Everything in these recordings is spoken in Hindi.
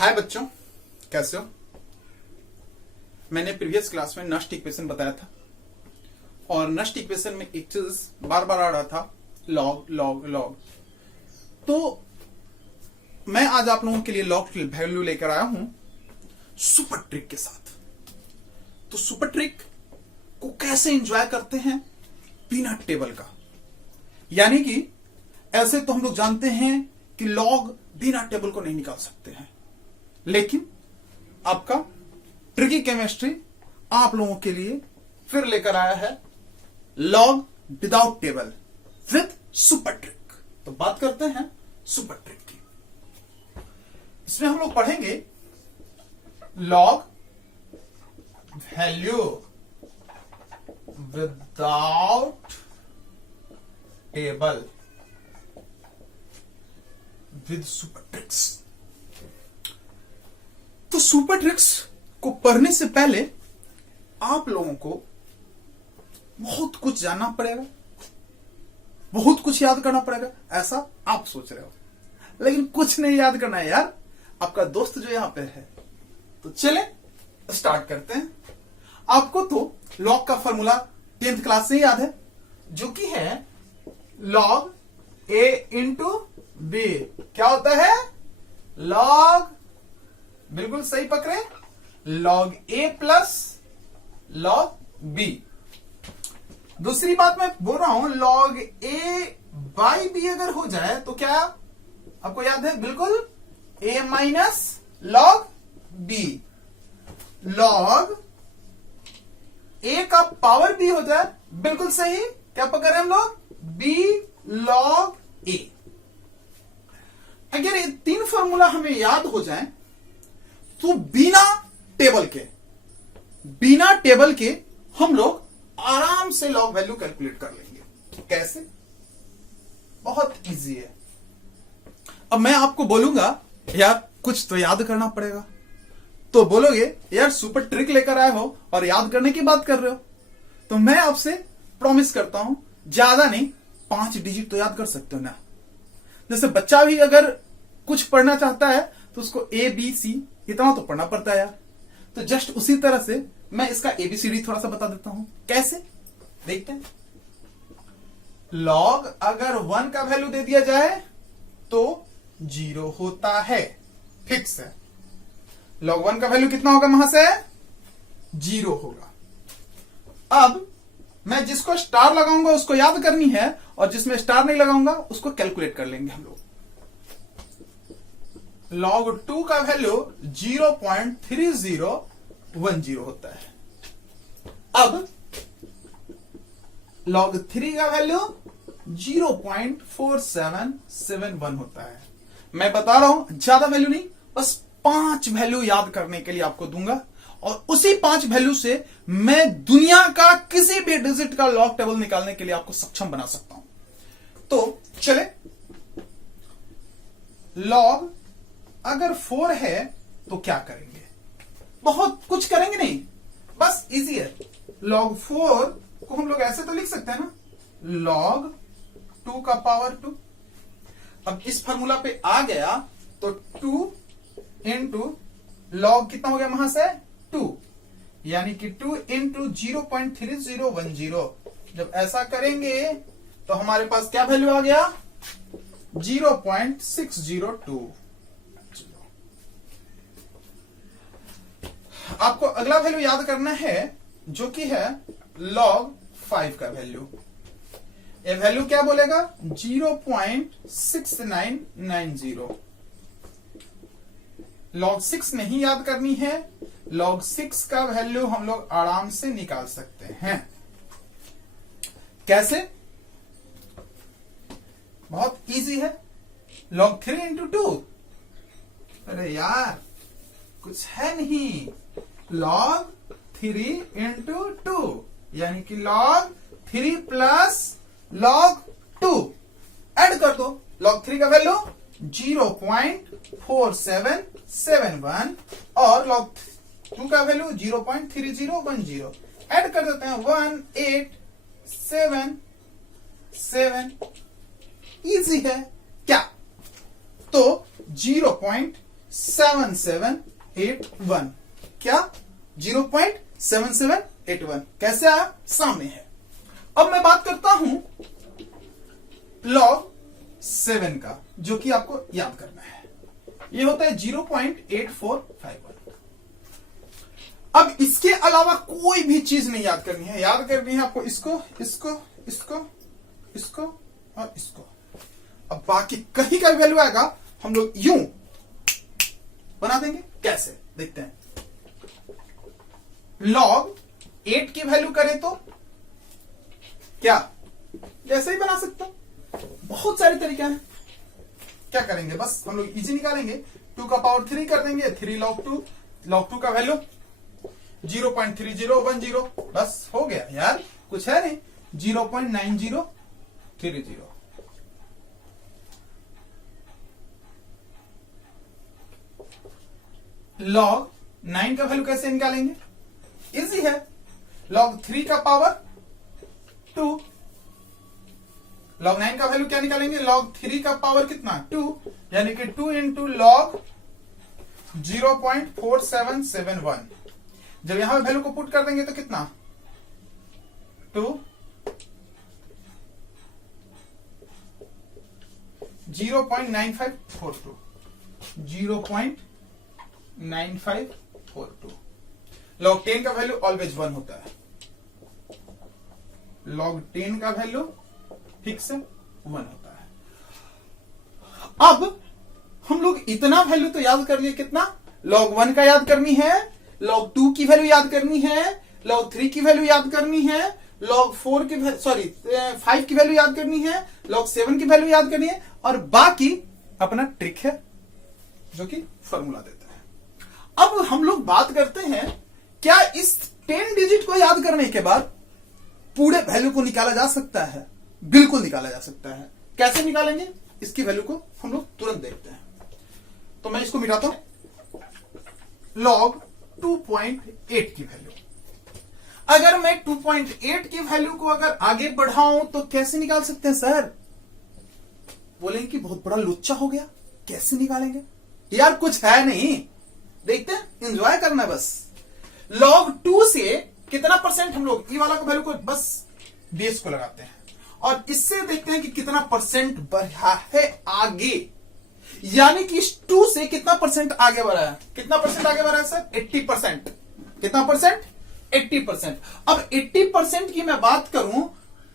हाय बच्चों, कैसे हो। मैंने प्रीवियस क्लास में नष्ट इक्वेशन बताया था और नष्ट इक्वेशन में एक चीज बार बार आ रहा था, लॉग लॉग लॉग। तो मैं आज आप लोगों के लिए लॉग वैल्यू लेकर आया हूं सुपर ट्रिक के साथ। तो सुपर ट्रिक को कैसे एंजॉय करते हैं बिना टेबल का, यानी कि ऐसे तो हम लोग जानते हैं कि लॉग बिना टेबल को नहीं निकाल सकते हैं, लेकिन आपका ट्रिकी केमिस्ट्री आप लोगों के लिए फिर लेकर आया है log without table with super trick. तो बात करते हैं सुपर ट्रिक की। इसमें हम लोग पढ़ेंगे log value without table with super tricks. तो सुपर ट्रिक्स को पढ़ने से पहले आप लोगों को बहुत कुछ जानना पड़ेगा, बहुत कुछ याद करना पड़ेगा, ऐसा आप सोच रहे हो। लेकिन कुछ नहीं याद करना है यार, आपका दोस्त जो यहां पे है। तो चले स्टार्ट करते हैं। आपको तो लॉग का फॉर्मूला 10th क्लास से याद है, जो कि है लॉग ए इंटू बी। क्या होता है? लॉग, बिल्कुल सही पकड़े, लॉग ए प्लस लॉग बी। दूसरी बात मैं बोल रहा हूं, लॉग ए बाई बी अगर हो जाए तो क्या आपको याद है? बिल्कुल ए माइनस लॉग बी। लॉग ए का पावर बी हो जाए, बिल्कुल सही, क्या पकड़ रहे हैं हम लोग? बी लॉग ए। अगर ये तीन फॉर्मूला हमें याद हो जाए तो बिना टेबल के हम लोग आराम से लॉग वैल्यू कैलकुलेट कर लेंगे। कैसे? बहुत इजी है। अब मैं आपको बोलूंगा यार कुछ तो याद करना पड़ेगा, तो बोलोगे यार सुपर ट्रिक लेकर आए हो और याद करने की बात कर रहे हो। तो मैं आपसे प्रॉमिस करता हूं, ज्यादा नहीं, 5 डिजिट तो याद कर सकते हो ना। जैसे बच्चा भी अगर कुछ पढ़ना चाहता है तो उसको ए बी सी इतना तो पढ़ना पड़ता है यार। तो जस्ट उसी तरह से मैं इसका एबीसीडी थोड़ा सा बता देता हूं। कैसे? देखते हैं। लॉग अगर 1 का वैल्यू दे दिया जाए तो 0 होता है, फिक्स है। लॉग 1 का वैल्यू कितना होगा? वहां से 0 होगा। अब मैं जिसको स्टार लगाऊंगा उसको याद करनी है, और जिसमें स्टार नहीं लगाऊंगा उसको कैलकुलेट कर लेंगे हम लोग। लॉग 2 का वैल्यू 0.3010 होता है। अब लॉग 3 का वैल्यू 0.4771 होता है। मैं बता रहा हूं ज्यादा वैल्यू नहीं, बस 5 वैल्यू याद करने के लिए आपको दूंगा, और उसी 5 वैल्यू से मैं दुनिया का किसी भी डिजिट का लॉग टेबल निकालने के लिए आपको सक्षम बना सकता हूं। तो चले, लॉग अगर 4 है तो क्या करेंगे? बहुत कुछ करेंगे नहीं, बस इजी है। लॉग 4 को हम लोग ऐसे तो लिख सकते हैं ना, लॉग 2 का पावर 2। अब इस फॉर्मूला पे आ गया तो 2 इंटू लॉग कितना हो गया वहां से? 2, यानी कि 2 इंटू 0.3010। जब ऐसा करेंगे तो हमारे पास क्या वैल्यू आ गया? 0.602। आपको अगला वैल्यू याद करना है, जो कि है लॉग 5 का वैल्यू। ये वैल्यू क्या बोलेगा? 0.6990। लॉग 6 नहीं याद करनी है, लॉग 6 का वैल्यू हम लोग आराम से निकाल सकते हैं। कैसे? बहुत इजी है। लॉग 3 इंटू 2, अरे यार कुछ है नहीं, लॉग 3 इंटू 2, यानी कि लॉग 3 प्लस लॉग 2 ऐड कर दो। लॉग 3 का वैल्यू 0.4771 और लॉग 2 का वैल्यू 0.3010 ऐड कर देते हैं 1877। इजी है क्या? तो 0.3010 0.7781। क्या? 0.7781 कैसे आया? सामने है। अब मैं बात करता हूं log 7 का, जो कि आपको याद करना है। ये होता है 0.8451। अब इसके अलावा कोई भी चीज नहीं याद करनी है। याद करनी है आपको इसको, इसको, इसको, इसको और इसको। अब बाकी कहीं का वैल्यू आएगा हम लोग यूं बना देंगे। कैसे? देखते हैं। log 8 की वैल्यू करें तो क्या? जैसे ही बना सकते हो। बहुत सारे तरीके हैं। क्या करेंगे? बस हम लोग इजी निकालेंगे। 2 का पावर 3 कर देंगे। 3 log 2, log 2 का वैल्यू 0.3010। बस हो गया यार, कुछ है नहीं। 0.9030। log 9 का वैल्यू कैसे निकालेंगे? इजी है। log 3 का पावर 2। log 9 का वैल्यू क्या निकालेंगे? log 3 का पावर कितना? 2, यानी कि 2 इंटू log 0.4771। जब यहां वैल्यू को पुट कर देंगे तो कितना? 2 0.9542। 0.9542। log 10 का वैल्यू ऑलवेज 1 होता है। log 10 का वैल्यू फिक्स 1 होता है। अब हम लोग इतना वैल्यू तो याद कर लिए। कितना? log 1 का याद करनी है, log 2 की वैल्यू याद करनी है, log 3 की वैल्यू याद करनी है, log 4 की 5 की वैल्यू याद करनी है, log 7 की वैल्यू याद करनी है, और बाकी अपना ट्रिक है जो कि फॉर्मूला देता है। अब हम लोग बात करते हैं, क्या इस 10 डिजिट को याद करने के बाद पूरे वैल्यू को निकाला जा सकता है? बिल्कुल निकाला जा सकता है। कैसे निकालेंगे? इसकी वैल्यू को हम लोग तुरंत देखते हैं। तो मैं इसको मिटाता हूं। log 2.8 की वैल्यू, अगर मैं 2.8 की वैल्यू को अगर आगे बढ़ाऊं तो कैसे निकाल सकते हैं सर? बोलेंगे कि बहुत बड़ा लुच्चा हो गया, कैसे निकालेंगे? यार कुछ है नहीं, देखते हैं, एंजॉय करना है बस। log 2 से कितना परसेंट हम लोग ई वाला को वैल्यू को बस बेस को लगाते हैं और इससे देखते हैं कि कितना परसेंट बढ़ा है आगे। यानी कि इस 2 से कितना परसेंट आगे बढ़ा है? कितना परसेंट आगे बढ़ा है सर? 80%। कितना परसेंट? 80%। अब 80% की मैं बात करूं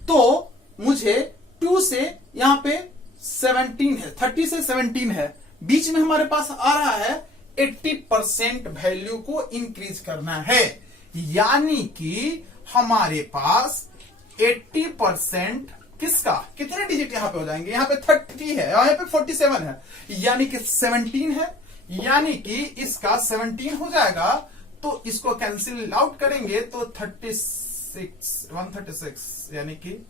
तो मुझे 2 से यहां पे 17 है, 30 से 17 है, बीच में हमारे पास आ रहा है 80% वैल्यू को इंक्रीज करना है। यानी कि हमारे पास 80% किसका? कितने डिजिट यहां पे हो जाएंगे? यहां पे 30 है और यहां पे 47 है, यानी कि 17 है, यानी कि इसका 17 हो जाएगा। तो इसको कैंसिल आउट करेंगे तो 136 यानी कि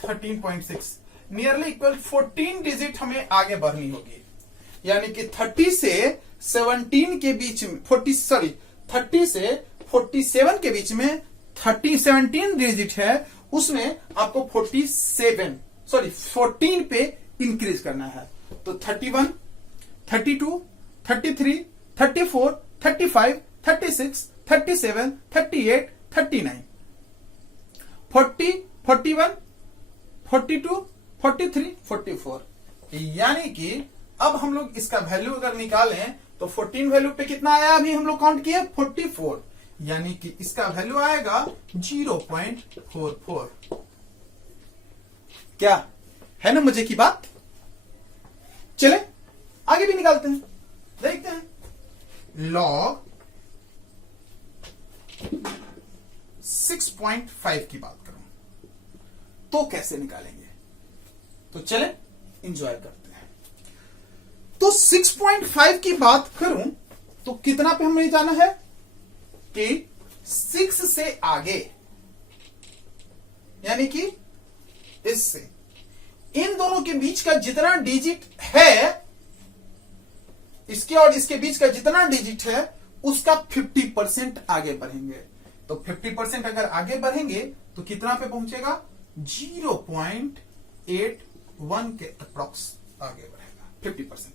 13.6 नियरली इक्वल 14 डिजिट हमें आगे बढ़नी होगी। यानी कि 30 से 17 के बीच में 30 से 47 के बीच में 17 डिजिट है, उसमें आपको 14 पे इंक्रीज करना है। तो 31, 32, 33, 34, 35, 36, 37, 38, 39, 40, 41, 42, 43, 44। यानी कि अब हम लोग इसका वैल्यू अगर निकालें तो 14 वैल्यू पे कितना आया? अभी हम लोग काउंट किए 44, यानी कि इसका वैल्यू आएगा 0.44। क्या है ना मजे की बात? चले आगे भी निकालते हैं, देखते हैं। log 6.5 की बात करूं तो कैसे निकालेंगे? तो चले एंजॉय करते हैं। तो 6.5 की बात करूं तो कितना पे हमें जाना है कि 6 से आगे, यानी कि इससे इन दोनों के बीच का जितना डिजिट है, इसके और इसके बीच का जितना डिजिट है उसका 50% आगे बढ़ेंगे। तो 50% अगर आगे बढ़ेंगे तो कितना पे पहुंचेगा? 0.81 के अप्रॉक्स आगे बढ़ेगा 50%।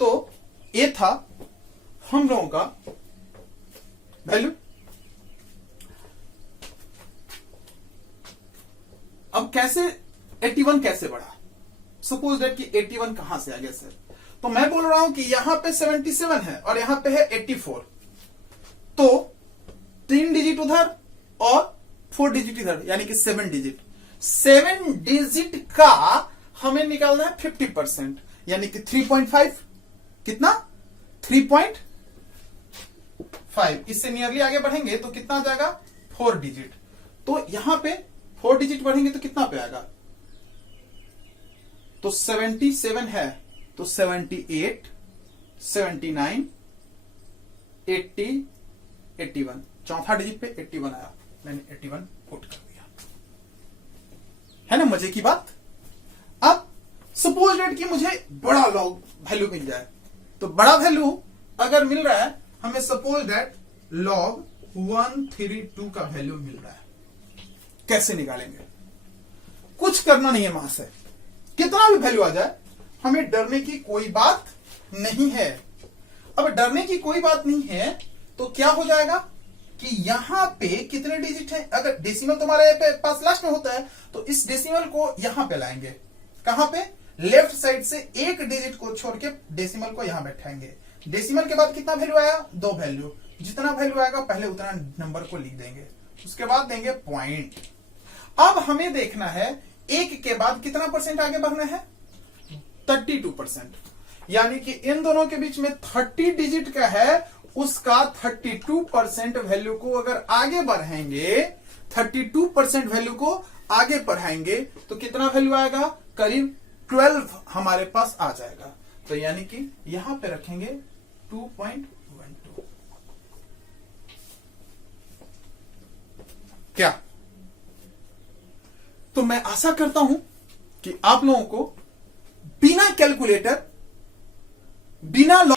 तो ये था हम लोगों का वैल्यू। अब कैसे 81 कैसे बढ़ा? सपोज दैट कि 81 कहां से आ गया सर? तो मैं बोल रहा हूं कि यहां पे 77 है और यहां पे है 84, तो 3 डिजिट उधर और 4 डिजिट इधर, यानी कि 7 डिजिट। 7 डिजिट का हमें निकालना है 50%, यानी कि 3.5। कितना? 3.5। इससे नियरली आगे बढ़ेंगे तो कितना आ जाएगा? 4 डिजिट। तो यहां पे 4 डिजिट बढ़ेंगे तो कितना पे आएगा? तो 77 है तो 78, 79, 80, 81। चौथा डिजिट पे 81 आया, मैंने 81 पुट कर दिया। है ना मजे की बात? अब सपोज दैट कि मुझे बड़ा लॉग वैल्यू मिल जाए, तो बड़ा वैल्यू अगर मिल रहा है हमें, सपोज दैट लॉग 132 का वैल्यू मिल रहा है, कैसे निकालेंगे? कुछ करना नहीं है महाशय, कितना भी वैल्यू आ जाए हमें डरने की कोई बात नहीं है। अब डरने की कोई बात नहीं है तो क्या हो जाएगा कि यहां पे कितने डिजिट है? अगर डेसिमल तुम्हारे पास लास्ट में होता है तो इस डेसिमल को यहां पे लाएंगे। कहां पे? लेफ्ट साइड से एक डिजिट को छोड़ के डेसिमल को यहां बैठाएंगे। डेसिमल के बाद कितना वैल्यू आया? 2 वैल्यू। जितना वैल्यू आएगा पहले उतना नंबर को लिख देंगे, उसके बाद देंगे पॉइंट। अब हमें देखना है एक के बाद कितना परसेंट आगे बढ़ना है? 32%, यानी कि इन दोनों के बीच में 30 डिजिट का है, उसका 32% वैल्यू को अगर आगे बढ़ाएंगे, 32% वैल्यू को आगे बढ़ाएंगे तो कितना वैल्यू आएगा? करीब 12 हमारे पास आ जाएगा। तो यानी कि यहां पे रखेंगे 2.12। क्या? तो मैं आशा करता हूं कि आप लोगों को बिना कैलकुलेटर, बिना